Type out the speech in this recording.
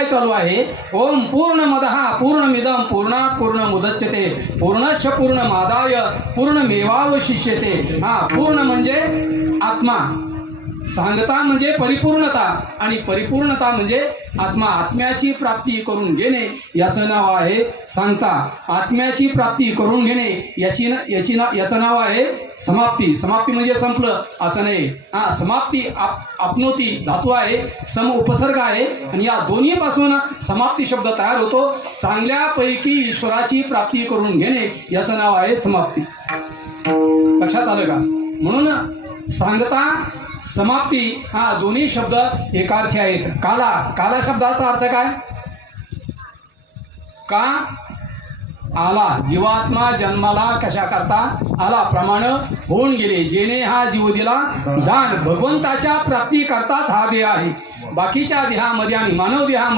काय चालू आहे? ओम पूर्णमदः पूर्णमिदं पूर्णात् पूर्णमुदच्यते पूर्णस्य पूर्णमादाय पूर्णमेवावशिष्यते. पूर्ण म्हणजे आत्मा, सांगता म्हणजे परिपूर्णता, आणि परिपूर्णता म्हणजे आत्मा. आत्म्याची प्राप्ती करून घेणे याचं नाव आहे सांगता. आत्म्याची प्राप्ती करून घेणे याचं नाव आहे समाप्ती. समाप्ती म्हणजे संपलं असं नाही. समाप्ती आपनोती धातू आहे, सम उपसर्ग आहे, आणि या दोन्हीपासून समाप्ती शब्द तयार होतो. चांगल्यापैकी ईश्वराची प्राप्ती करून घेणे याचं नाव आहे समाप्ती. लक्षात आलं का? म्हणून सांगता समाप्ती दोन्ही शब्द एकार्थी आहेत. काला शब्दाचा अर्थ काय? का आला, जीवात्मा जन्माला कशा करता आला, प्रमाण होऊन गेले. जेणे हा जीव दिला दान. भगवंताच्या प्राप्ती करताच हा देह आहे. बाकीच्या देहामध्ये आणि मानव देहामध्ये